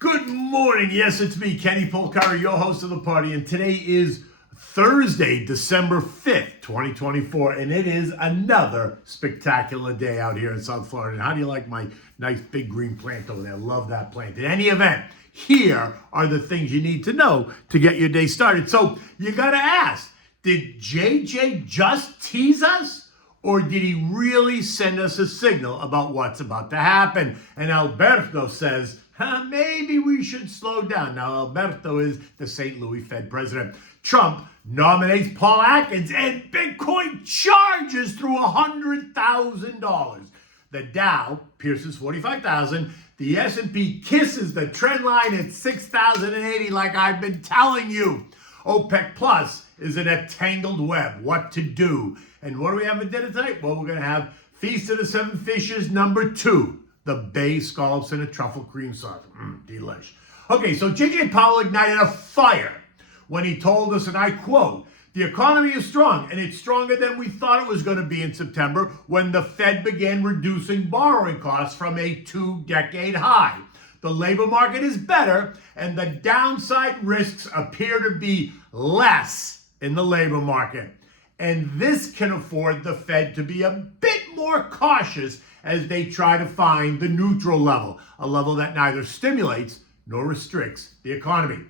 Good morning. Yes, it's me, Kenny Polcari, your host of the party. And today is Thursday, December 5th, 2024. And it is another spectacular day out here in South Florida. And how do you like my nice big green plant over there? Love that plant. In any event, here are the things you need to know to get your day started. So you got to ask, did JJ just tease us? Or did he really send us a signal about what's about to happen? And Alberto says, maybe we should slow down. Now, Alberto is the St. Louis Fed President. Trump nominates Paul Atkins, and Bitcoin charges through $100,000. The Dow pierces 45,000. The S&P kisses the trend line at 6,080 like I've been telling you. OPEC Plus is in a tangled web. What to do? And what do we have for dinner tonight? Well, we're going to have Feast of the Seven Fishes #2. The bay scallops and a truffle cream sauce. Delish. Okay, so J.J. Powell ignited a fire when he told us, and I quote, "The economy is strong, and it's stronger than we thought it was going to be in September when the Fed began reducing borrowing costs from a 2-decade high. The labor market is better, and the downside risks appear to be less in the labor market. And this can afford the Fed to be a bit more cautious as they try to find the neutral level, a level that neither stimulates nor restricts the economy."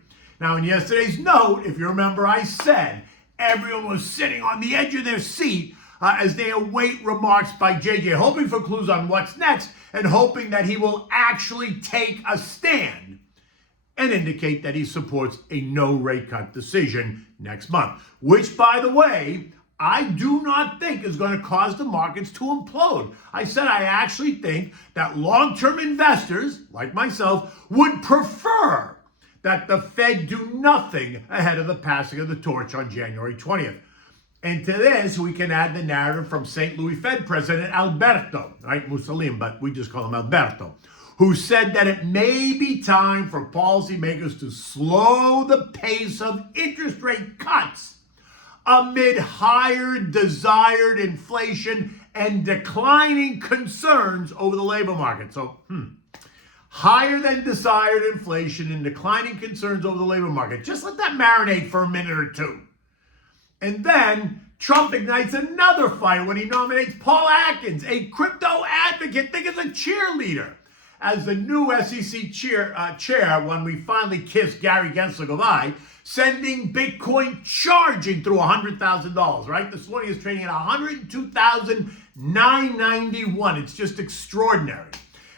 Now, in yesterday's note, if you remember, I said everyone was sitting on the edge of their seat as they await remarks by JJ, hoping for clues on what's next and hoping that he will actually take a stand and indicate that he supports a no rate cut decision next month, which, by the way, I do not think is going to cause the markets to implode. I said I actually think that long-term investors, like myself, would prefer that the Fed do nothing ahead of the passing of the torch on January 20th. And to this, we can add the narrative from St. Louis Fed President Alberto, right? Mussolini, but we just call him Alberto, who said that it may be time for policymakers to slow the pace of interest rate cuts amid higher desired inflation and declining concerns over the labor market. So, higher than desired inflation and declining concerns over the labor market. Just let that marinate for a minute or two. And then Trump ignites another fire when he nominates Paul Atkins, a crypto advocate, think as a cheerleader, as the new SEC chair when we finally kiss Gary Gensler goodbye, sending Bitcoin charging through $100,000, right? This morning is trading at $102,991. It's just extraordinary.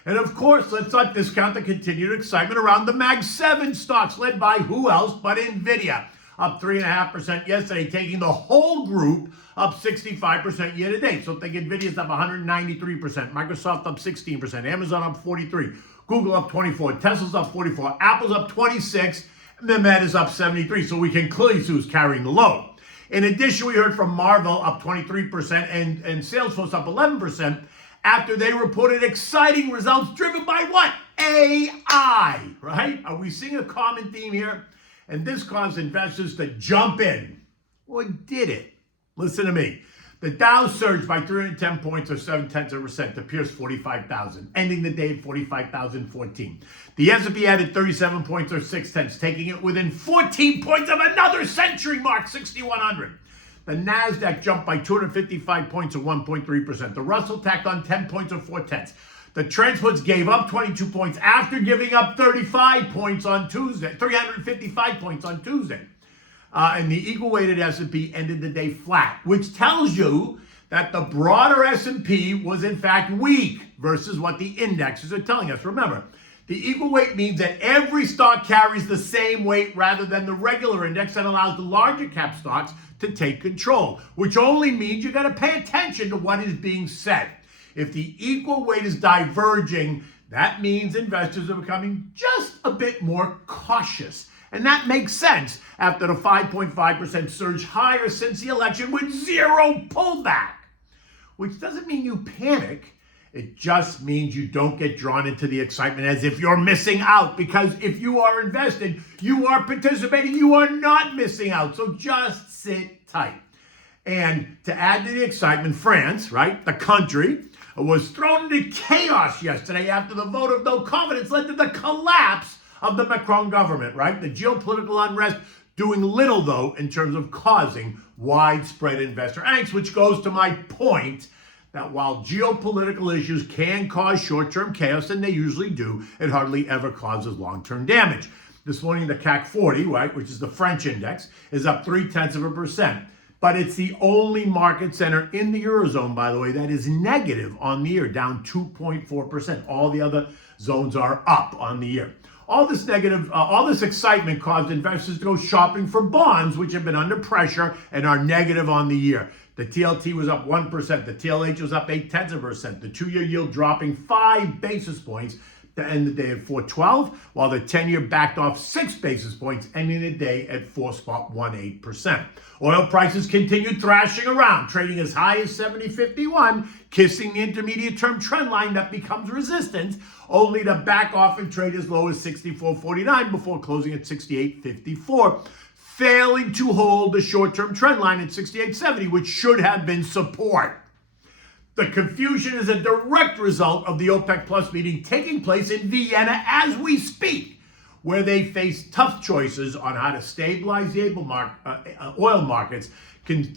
And of course, let's not discount the continued excitement around the Mag 7 stocks, led by who else but Nvidia, up 3.5% yesterday, taking the whole group up 65% year to date. So think Nvidia's up 193%, Microsoft up 16%, Amazon up 43%, Google up 24%, Tesla's up 44%, Apple's up 26%, and the Meta is up 73%. So we can clearly see who's carrying the load. In addition, we heard from Marvell up 23% and Salesforce up 11% after they reported exciting results driven by what? AI, right? Are we seeing a common theme here? And this caused investors to jump in. Or did it? Listen to me. The Dow surged by 310 points or 0.7% to pierce 45,000, ending the day at 45,014. The S&P added 37 points or 0.6, taking it within 14 points of another century mark, 6,100. The NASDAQ jumped by 255 points or 1.3%. The Russell tacked on 10 points or 0.4. The transports gave up 22 points after giving up 35 points on Tuesday, 355 points on Tuesday. And the equal-weighted S&P ended the day flat, which tells you that the broader S&P was in fact weak versus what the indexes are telling us. Remember, the equal weight means that every stock carries the same weight rather than the regular index that allows the larger cap stocks to take control, which only means you got to pay attention to what is being said. If the equal weight is diverging, that means investors are becoming just a bit more cautious. And that makes sense after the 5.5% surge higher since the election with zero pullback. Which doesn't mean you panic. It just means you don't get drawn into the excitement as if you're missing out. Because if you are invested, you are participating, you are not missing out. So just sit tight. And to add to the excitement, France, right, the country, was thrown into chaos yesterday after the vote of no confidence led to the collapse of the Macron government, right? The geopolitical unrest doing little, though, in terms of causing widespread investor angst, which goes to my point that while geopolitical issues can cause short-term chaos, and they usually do, it hardly ever causes long-term damage. This morning, the CAC 40, right, which is the French index, is up 0.3%. But it's the only market center in the Eurozone, by the way, that is negative on the year, down 2.4%. All the other zones are up on the year. All this excitement caused investors to go shopping for bonds, which have been under pressure and are negative on the year. The TLT was up 1%. The TLH was up 0.8%. The 2-year yield dropping 5 basis points to end the day at 4.12, while the 10-year backed off 6 basis points, ending the day at 4.18%. Oil prices continued thrashing around, trading as high as 70.51, kissing the intermediate-term trend line that becomes resistance, only to back off and trade as low as 64.49 before closing at 68.54, failing to hold the short-term trend line at 68.70, which should have been support. The confusion is a direct result of the OPEC Plus meeting taking place in Vienna as we speak, where they face tough choices on how to stabilize the oil markets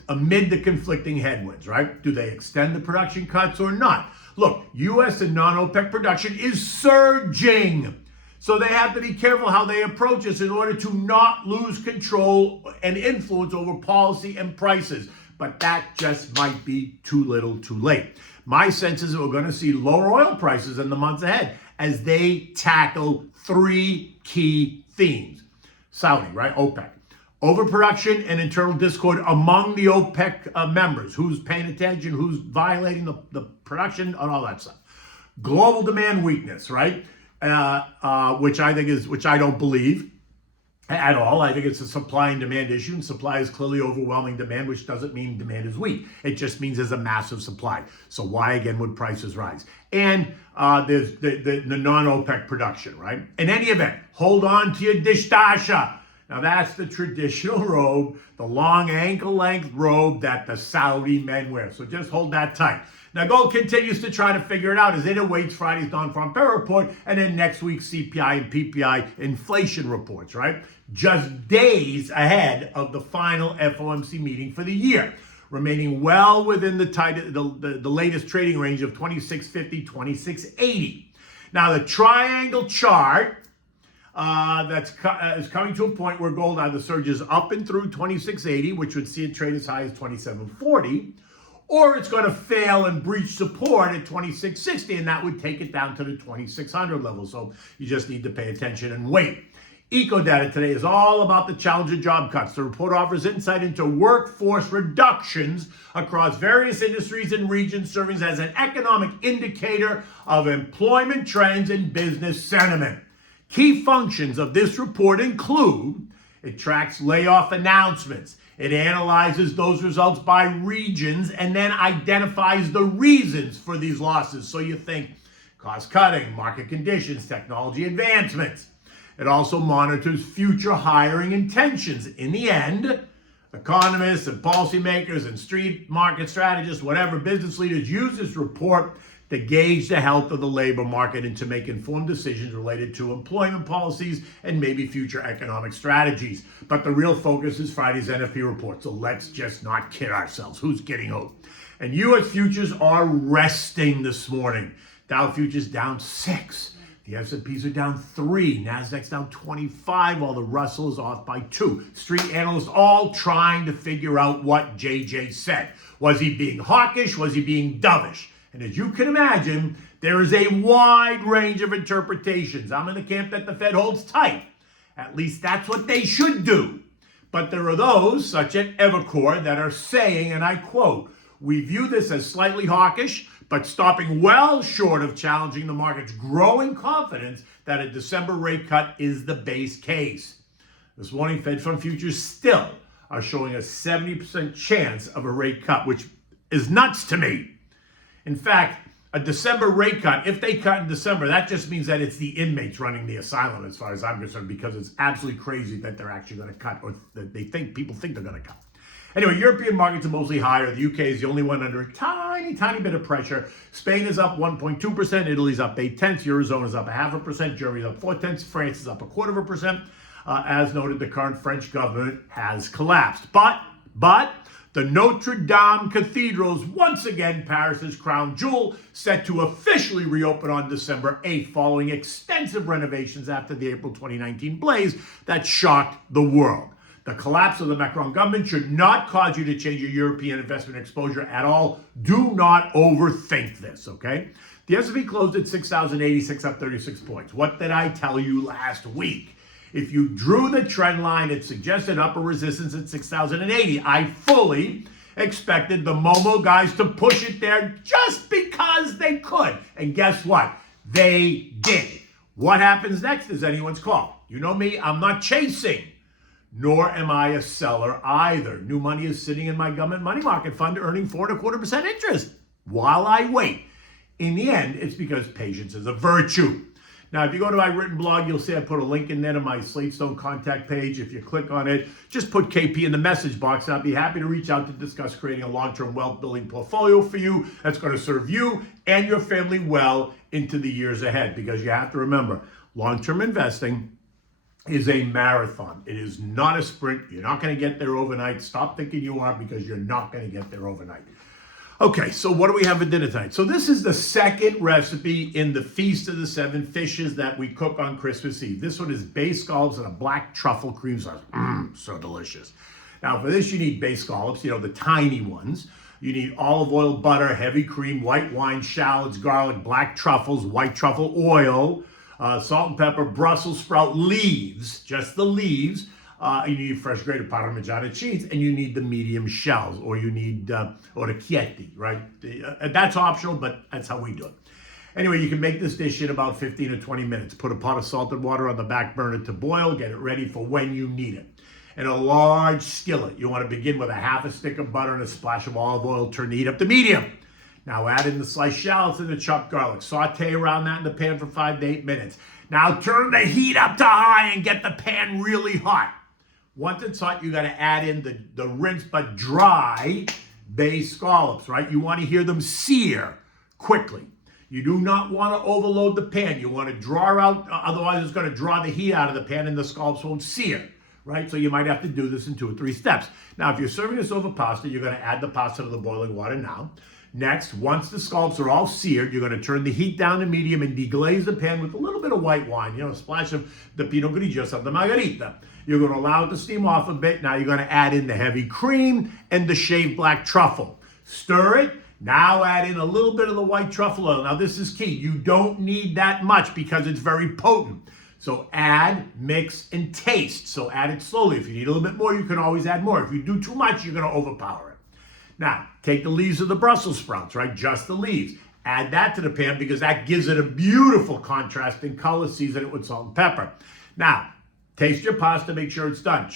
amid the conflicting headwinds, right? Do they extend the production cuts or not? Look, U.S. and non-OPEC production is surging. So they have to be careful how they approach this in order to not lose control and influence over policy and prices. But that just might be too little too late. My sense is that we're going to see lower oil prices in the months ahead as they tackle 3 key themes. Saudi, right? OPEC. Overproduction and internal discord among the OPEC members. Who's paying attention, who's violating the production, and all that stuff. Global demand weakness, right? Which I don't believe at all. I think it's a supply and demand issue, and supply is clearly overwhelming demand, which doesn't mean demand is weak. It just means there's a massive supply. So why, again, would prices rise? And there's the non-OPEC production, right? In any event, hold on to your dishdasha. Now, that's the traditional robe, the long ankle-length robe that the Saudi men wear. So just hold that tight. Now, gold continues to try to figure it out as it awaits Friday's non-farm payroll report and then next week's CPI and PPI inflation reports, right? Just days ahead of the final FOMC meeting for the year, remaining well within the latest trading range of 2650, 2680. Now, the triangle chart is coming to a point where gold either surges up and through 2680, which would see it trade as high as 2740, or it's going to fail and breach support at 2660, and that would take it down to the 2600 level. So you just need to pay attention and wait. Eco data today is all about the challenge of job cuts. The report offers insight into workforce reductions across various industries and regions, serving as an economic indicator of employment trends and business sentiment. Key functions of this report include: it tracks layoff announcements, it analyzes those results by regions, and then identifies the reasons for these losses. So you think cost cutting, market conditions, technology advancements. It also monitors future hiring intentions. In the end, economists and policymakers and street market strategists, whatever business leaders, use this report to gauge the health of the labor market and to make informed decisions related to employment policies and maybe future economic strategies. But the real focus is Friday's NFP report, so let's just not kid ourselves. Who's getting who? And U.S. futures are resting this morning. Dow futures down 6. The S&Ps are down 3. Nasdaq's down 25, while the Russell is off by 2. Street analysts all trying to figure out what J.J. said. Was he being hawkish? Was he being dovish? And as you can imagine, there is a wide range of interpretations. I'm in the camp that the Fed holds tight. At least that's what they should do. But there are those, such as Evercore, that are saying, and I quote, "We view this as slightly hawkish, but stopping well short of challenging the market's growing confidence that a December rate cut is the base case." This morning, Fed Fund futures still are showing a 70% chance of a rate cut, which is nuts to me. In fact, a December rate cut, if they cut in December, that just means that it's the inmates running the asylum as far as I'm concerned, because it's absolutely crazy that they're actually going to cut, or that people think they're going to cut. Anyway, European markets are mostly higher. The UK is the only one under a tiny bit of pressure. Spain is up 1.2%. Italy's up 0.8%. Eurozone is up 0.5%. Germany's up 0.4%. France is up 0.25%. As noted, the current French government has collapsed. But the Notre Dame Cathedral is once again Paris's crown jewel, set to officially reopen on December 8th, following extensive renovations after the April 2019 blaze that shocked the world. The collapse of the Macron government should not cause you to change your European investment exposure at all. Do not overthink this, okay? The S&P closed at 6,086, up 36 points. What did I tell you last week? If you drew the trend line, it suggested upper resistance at 6,080. I fully expected the Momo guys to push it there just because they could. And guess what? They did. What happens next is anyone's call. You know me, I'm not chasing, nor am I a seller either. New money is sitting in my government money market fund earning 4.25% interest while I wait. In the end, it's because patience is a virtue. Now, if you go to my written blog, you'll see I put a link in there to my Slate Stone contact page. If you click on it, just put KP in the message box, and I'll be happy to reach out to discuss creating a long-term wealth-building portfolio for you that's going to serve you and your family well into the years ahead. Because you have to remember, long-term investing is a marathon. It is not a sprint. You're not going to get there overnight. Stop thinking you are, because you're not going to get there overnight. Okay, so what do we have for dinner tonight? So this is the second recipe in the Feast of the Seven Fishes that we cook on Christmas Eve. This one is bay scallops and a black truffle cream sauce. So delicious. Now for this you need bay scallops, the tiny ones. You need olive oil, butter, heavy cream, white wine, shallots, garlic, black truffles, white truffle oil, salt and pepper, Brussels sprout leaves, just the leaves. You need fresh grated Parmigiana cheese, and you need the medium shells, or you need orecchietti, right? That's optional, but that's how we do it. Anyway, you can make this dish in about 15 to 20 minutes. Put a pot of salted water on the back burner to boil. Get it ready for when you need it. In a large skillet, you want to begin with a half a stick of butter and a splash of olive oil. Turn the heat up to medium. Now add in the sliced shallots and the chopped garlic. Saute around that in the pan for 5 to 8 minutes. Now turn the heat up to high and get the pan really hot. Once it's hot, you got to add in the rinsed but dry bay scallops, right? You want to hear them sear quickly. You do not want to overload the pan. You want to draw out, otherwise it's going to draw the heat out of the pan and the scallops won't sear, right? So you might have to do this in 2 or 3 steps. Now, if you're serving this over pasta, you're going to add the pasta to the boiling water now. Next, once the scallops are all seared, you're going to turn the heat down to medium and deglaze the pan with a little bit of white wine, a splash of the Pinot Grigio Santa Margherita. You're going to allow it to steam off a bit. Now you're going to add in the heavy cream and the shaved black truffle. Stir it. Now add in a little bit of the white truffle oil. Now this is key. You don't need that much because it's very potent. So add, mix, and taste. So add it slowly. If you need a little bit more, you can always add more. If you do too much, you're going to overpower it. Now, take the leaves of the Brussels sprouts, right? Just the leaves. Add that to the pan because that gives it a beautiful contrasting color. Season it with salt and pepper. Now, taste your pasta, make sure it's done.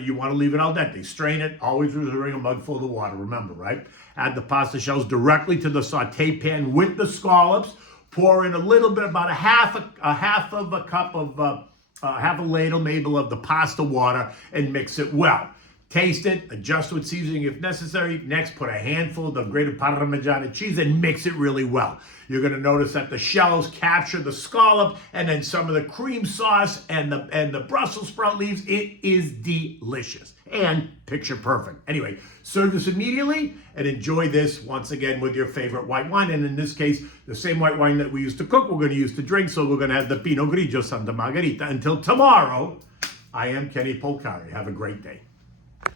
You want to leave it al dente. Strain it, always reserving a mug full of water, remember, right? Add the pasta shells directly to the saute pan with the scallops. Pour in a little bit, about a half of a cup of, half a ladle maybe of the pasta water, and mix it well. Taste it, adjust with seasoning if necessary. Next, put a handful of the grated Parmigiana cheese and mix it really well. You're going to notice that the shells capture the scallop and then some of the cream sauce and the Brussels sprout leaves. It is delicious and picture perfect. Anyway, serve this immediately and enjoy this once again with your favorite white wine. And in this case, the same white wine that we used to cook, we're going to use to drink. So we're going to have the Pinot Grigio Santa Margherita. Until tomorrow, I am Kenny Polcari. Have a great day.